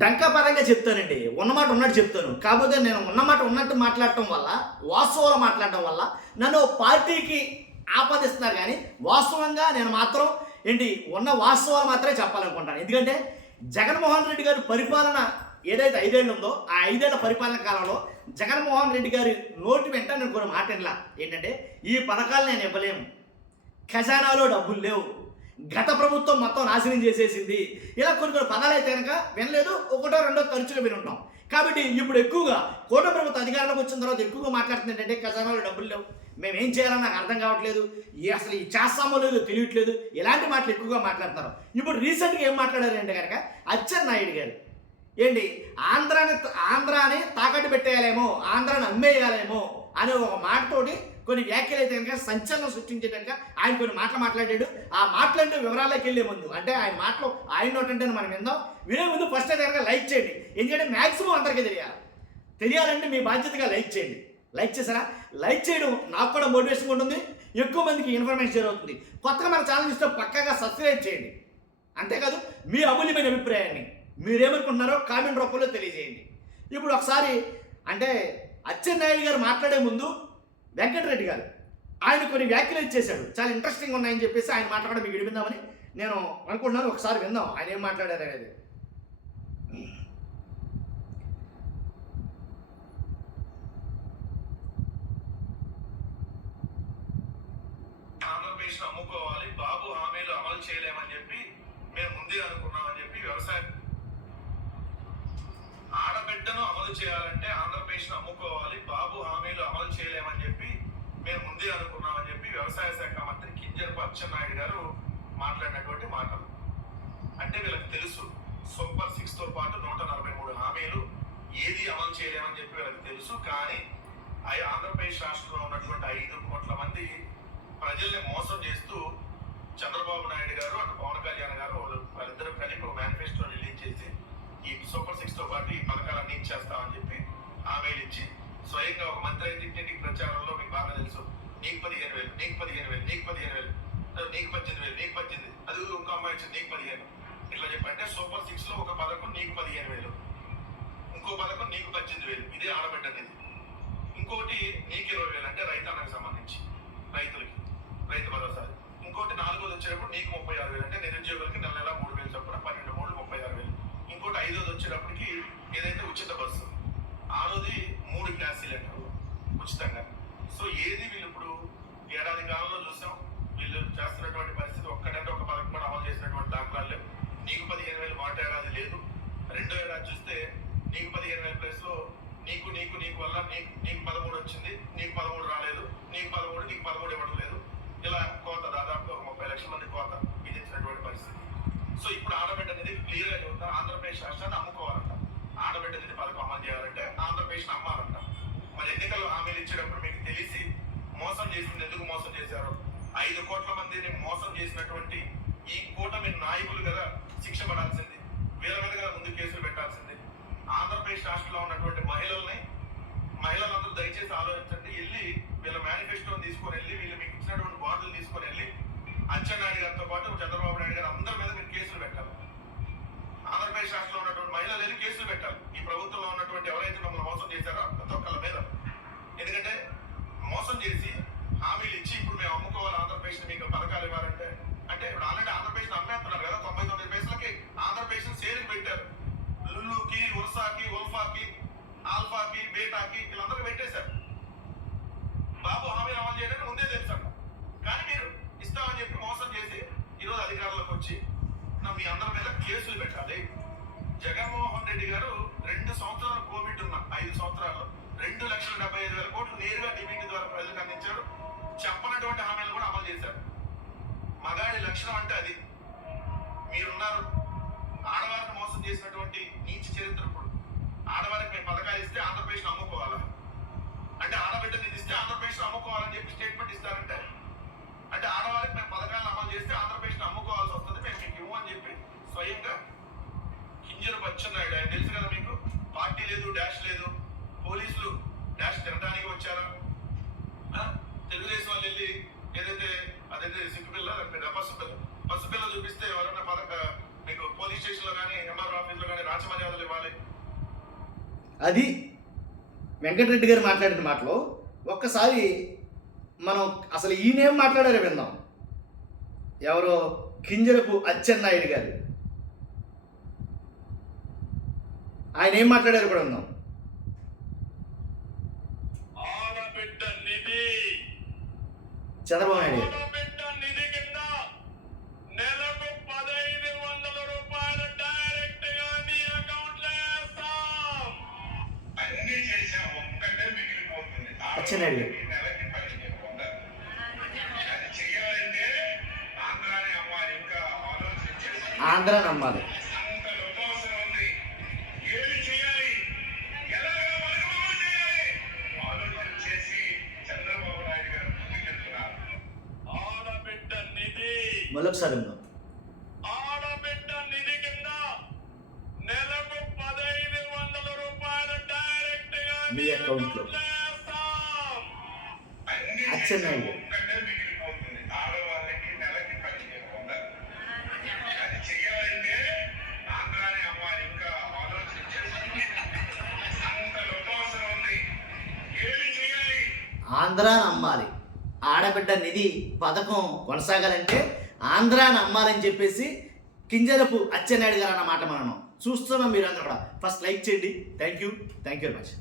డంకాపరంగా చెప్తానండి. ఉన్నమాట ఉన్నట్టు చెప్తాను. కాకపోతే నేను ఉన్నమాట ఉన్నట్టు మాట్లాడటం వల్ల, వాస్తవాలు మాట్లాడటం వల్ల నన్ను పార్టీకి ఆపాదిస్తున్నారు గానీ, వాస్తవంగా నేను మాత్రం ఏంటి ఉన్న వాస్తవాలు మాత్రమే చెప్పాలనుకుంటాను. ఎందుకంటే జగన్మోహన్ రెడ్డి గారి పరిపాలన ఏదైతే 5 ఏళ్ళు ఉందో, ఆ 5 ఏళ్ల పరిపాలన కాలంలో జగన్మోహన్ రెడ్డి గారి నోటి వెంట నేను కొన్ని మాట వినలా. ఏంటంటే, ఈ పథకాలు నేను ఇవ్వలేము. ఖజానాలో డబ్బులు లేవు. గత ప్రభుత్వం మొత్తం నాశనం చేసేసింది. ఇలా కొన్ని పదాలు అయితే కనుక వినలేదు. ఒకటో రెండో తరచుగా వినుంటాం. కాబట్టి ఇప్పుడు ఎక్కువగా కూటమి ప్రభుత్వం అధికారంలోకి వచ్చిన తర్వాత ఎక్కువగా మాట్లాడుతుంది ఏంటంటే ఖజానాలో డబ్బులు లేవు. మేము ఏం చేయాలో నాకు అర్థం కావట్లేదు. అసలు ఈ చేస్తామో లేదో తెలియట్లేదు. ఇలాంటి మాటలు ఎక్కువగా మాట్లాడుతున్నారు. ఇప్పుడు రీసెంట్గా ఏం మాట్లాడారు అంటే కనుక అచ్చెన్నాయుడు గారు ఏంటి ఆంధ్రాని తాకట్టు పెట్టేయాలేమో, ఆంధ్రాని అమ్మేయాలేమో అనే ఒక మాటతోటి కొన్ని వ్యాఖ్యలు అయితే కనుక సంచలనం సృష్టించే కనుక ఆయన కొన్ని మాటలు మాట్లాడాడు. ఆ మాటలంటే వివరాల్లోకి వెళ్ళే ముందు అంటే ఆయన మాటలు ఆయన నోటంటే మనం విందాం. వినే ముందు ఫస్ట్ అయితే కనుక లైక్ చేయండి. ఎందుకంటే మ్యాక్సిమం అందరికీ తెలియాలంటే మీ బాధ్యతగా లైక్ చేయండి. లైక్ చేశారా? లైక్ చేయడం నాకు కూడా మోటివేషన్ ఉంటుంది. ఎక్కువ మందికి ఇన్ఫర్మేషన్ షేర్ అవుతుంది. కొత్తగా మన ఛానల్ ఇస్తే పక్కాగా సబ్స్క్రైబ్ చేయండి. అంతేకాదు మీ అమూల్యమైన అభిప్రాయాన్ని మీరేమనుకుంటున్నారో కామెంట్ రూపంలో తెలియజేయండి. ఇప్పుడు ఒకసారి అంటే అచ్చెన్నాయుడు గారు మాట్లాడే ముందు వెంకటరెడ్డి గారు ఆయన కొన్ని వ్యాఖ్యలు చేశాడు. చాలా ఇంట్రెస్టింగ్ ఉన్నాయని చెప్పేసి ఆయన మాట్లాడడం మీకు వినిపిందామని నేను అనుకుంటున్నాను. ఒకసారి విందాం ఆయన ఏం మాట్లాడారు అనేది. ఆంధ్రప్రదేశ్ అమ్ముకోవాలి, బాబు హామీలు అమలు చేయలేమని చెప్పి మేము ముందే అనుకున్నామని చెప్పి వ్యవసాయం ఆడబిడ్డను అమలు చేయాలంటే ఆంధ్రప్రదేశ్ అమ్ముకోవాలి, బాబు హామీలు అమలు చేయలేమని చెప్పి మేము ముందే అనుకున్నామని చెప్పి వ్యవసాయ శాఖ మంత్రి కింజరపు అచ్చెన్నాయుడు గారు మాట్లాడినటువంటి మాటలు. అంటే వీళ్ళకి తెలుసు సూపర్ 6 తో పాటు 143 హామీలు ఏది అమలు చేయలేమని చెప్పి వీళ్ళకి తెలుసు. కానీ ఆంధ్రప్రదేశ్ రాష్ట్రంలో ఉన్నటువంటి 5 కోట్ల మంది ప్రజల్ని మోసం చేస్తూ చంద్రబాబు నాయుడు గారు అటు పవన్ కళ్యాణ్ గారు వాళ్ళిద్దరూ కలిపి మేనిఫెస్టో రిలీజ్ చేసి ఈ సూపర్ 6 తో పాటు ఈ పథకాలన్నీ ఇచ్చేస్తామని చెప్పి హామీలు ఇచ్చి స్వయంగా ఒక మంత్రి అయితే ఇంటింటికి ప్రచారంలో మీకు బాగా తెలుసు నీకు 15,000, నీకు 15,000, నీకు 15,000, నీకు 18,000, నీకు 18, అది ఇంకో అమ్మాయి వచ్చింది నీకు 15 ఇట్లా చెప్పంటే సూపర్ 6 లో ఒక పథకం నీకు 15,000, ఇంకో పథకం నీకు 18,000, ఇదే ఆడబిడ్డ అనేది. ఇంకోటి నీకు 20,000 అంటే రైతాంగానికి సంబంధించి రైతులకి రైతు భరోసా. ఇంకోటి 4వది వచ్చేటప్పుడు నీకు 36,000 అంటే నిరుద్యోగులకి నెల నెల 3,000 చొప్పున 12 3 36,000. ఇంకోటి 5వది వచ్చేటప్పటికి ఏదైతే ఉచిత బస్సు, 6వది 3 గ్యాస్ సిలిండర్లు ఉచితంగా. సో ఏది వీళ్ళు ఇప్పుడు ఏడాది కాలంలో చూసాం వీళ్ళు చేస్తున్నటువంటి పరిస్థితి. ఒక్కటంటే ఒక పథకం కూడా అమలు చేసినటువంటి దాఖలాలు లేవు. నీకు 15,000 మాట ఏడాది లేదు. రెండో ఏడాది చూస్తే నీకు 15,000 ప్లేస్ లో నీకు నీకు నీకు వల్ల నీకు 13 వచ్చింది, నీకు 13 రాలేదు, నీకు 13, నీకు 13 ఇవ్వడం లేదు. ఇలా కోత దాదాపు 30 లక్షల మంది కోత విధించినటువంటి పరిస్థితి. సో ఇప్పుడు ఆడబిడ్డ అనేది క్లియర్ గా చెబుతారు, ఆంధ్రప్రదేశ్ రాష్ట్రాన్ని అమ్ముకోవాలంట. ఆడబిడ్డ అనేది పథకం అమలు చేయాలంటే ఆంధ్రప్రదేశ్ అమ్మాలంట. మరి ఎన్నికల్లో హామీలు ఇచ్చేటప్పుడు మీకు తెలిసి మోసం చేసింది ఎందుకు మోసం చేశారు? 5 కోట్ల మందిని మోసం చేసినటువంటి ఈ కూటమి నాయకులు కదా శిక్ష పడాల్సింది, వీళ్ళ మీద కదా ముందు కేసులు పెట్టాల్సింది. ఆంధ్రప్రదేశ్ రాష్ట్రంలో ఉన్నటువంటి మహిళలందరూ దయచేసి ఆలోచించండి. వెళ్ళి వీళ్ళ మేనిఫెస్టోని తీసుకొని వెళ్ళి వీళ్ళు మీకు ఇచ్చినటువంటి బాండ్లు తీసుకొని వెళ్ళి అచ్చెన్నాయుడు గారితో పాటు చంద్రబాబు నాయుడు గారు అందరి మీద మీరు కేసులు పెట్టాలి. ఆంధ్రప్రదేశ్ రాష్ట్రంలో ఉన్నటువంటి మహిళలు వెళ్ళి కేసులు పెట్టాలి. ఈ ప్రభుత్వంలో ఉన్నటువంటి ఎవరైతే మమ్మల్ని మోసం చేశారో ప్రతి ఒక్కళ్ళ మీద. ఎందుకంటే మోసం చేసి హామీలు ఇచ్చి ఇప్పుడు మేము అమ్ముకోవాలి ఆంధ్రప్రదేశ్ మీకు పథకాలు ఇవ్వాలంటే అంటే ఇప్పుడు ఆల్రెడీ ఆంధ్రప్రదేశ్ అమ్మేస్తున్నారు కదా. 99 పైసలకి ఆంధ్రప్రదేశ్ సేల్ పెట్టారు. లుల్లుకి, ఉల్సాకి, ఉల్ఫాకి, ఆల్ఫాకి, బేటాకి వీళ్ళందరికీ పెట్టేశారు. బాబు హామీలు అమలు చేయడానికి ముందే తెలుసంట. కానీ మీరు ఇస్తామని చెప్పి మోసం చేసి ఈరోజు అధికారంలోకి వచ్చి మీ అందరి మీద కేసులు పెట్టాలి. జగన్మోహన్ రెడ్డి గారు 2 సంవత్సరాలు కోవిడ్ ఉన్న 5 సంవత్సరాల్లో 2,75,000 కోట్లు నేరుగా డిబిటీ ద్వారా ప్రజలకు అందించారు. చెప్పనటువంటి హామీలు కూడా అమలు చేశారు. మగాడి లక్షణం అంటే అది. మీరున్నారు ఆడవారిని మోసం చేసినటువంటి నీచ చరిత్ర. ఇప్పుడు ఆడవారికి మేము పథకాలు ఇస్తే ఆంధ్రప్రదేశ్ అమ్ముకోవాలా అంటే ఆడబిడ్డని ఇస్తే ఆంధ్రప్రదేశ్ అమ్ముకోవాలని చెప్పి స్టేట్మెంట్ ఇస్తారంటే అంటే ఆడవారికి మేము పథకాలను అమలు చేస్తే ఆంధ్రప్రదేశ్ అమ్ముకోవాల్సి వస్తుంది, మేము మీకు ఇవ్వని చెప్పి స్వయంగా కింజరపు అచ్చెన్నాయుడు. ఆయన తెలుసు కదా మీకు, పార్టీ లేదు, డాష్ లేదు, పోలీసులు డాష్ తినడానికి వచ్చారా, తెలుగుదేశం వాళ్ళు వెళ్ళి ఏదైతే అదైతే సిగ్గుపిల్ల పసుపిల్ల చూపిస్తే ఎవరైనా మీకు పోలీస్ స్టేషన్ లో కానీ ఎంఆర్ఓ ఆఫీస్ లో కానీ రాచ మర్యాదలు ఇవ్వాలి. అది వెంకటరెడ్డి గారు మాట్లాడిన మాటలో ఒక్కసారి మనం అసలు ఈయనేం మాట్లాడారో విందాం. ఎవరో కింజరపు అచ్చెన్నాయుడు గారు ఆయన ఏం మాట్లాడారు కూడా విందాం. ఆడబిడ్డ నిధి, చంద్రబాబు నాయుడు గారు ఆడబిడ్డ నిధి కింద నెలకు 1500 రూపాయలు డైరెక్ట్ గా నీ అకౌంట్ లో వేస్తాం. అన్ని చేసాం, ఒక్కటే మిగిలిపోతుంది. అచ్చెన్నాయుడు గారు నెలకి 1500. అది చేయాలంటే ఆంధ్రాని అమ్మాయి ఇంకా ఆలోచించేసి ఆంధ్ర నమ్మాలి. అంత లోపాసం ఉంది. ఏమి చేయాలి, ఎలాగ మనుగోలు చేయాలి ఆలోచన చేసి చంద్రబాబు నాయుడు గారు ముందుకెళ్తున్నారు. ఆడబిడ్డ నిధి, మళ్ళొకసారి విందాం. ఆడబిడ్డ నిధి కింద నెలకు 1500 రూపాయలు డైరెక్ట్ గా మీ అకౌంట్ లో వేస్తాం. అన్ని అచ్చెన్నాయుడు గారు ఒక్కటే మిగిలిపోతుంది. ఆడవాళ్ళకి నెలకి 1500. అది చేయాలంటే ఆంధ్రాని అమ్మాయి ఇంకా ఆలోచించేసి అంత లోపాసం ఉంది. ఏమి చేయాలి, ఆంధ్ర నమ్మాలి. ఆడబిడ్డ నిధి పథకం కొనసాగాలంటే ఆంధ్ర నమ్మాలని చెప్పేసి కింజరపు అచ్చెన్నాయుడు గారు అన్న మాట మనం చూస్తున్నాం. మీరు అందరూ కూడా ఫస్ట్ లైక్ చేయండి. Thank you very much.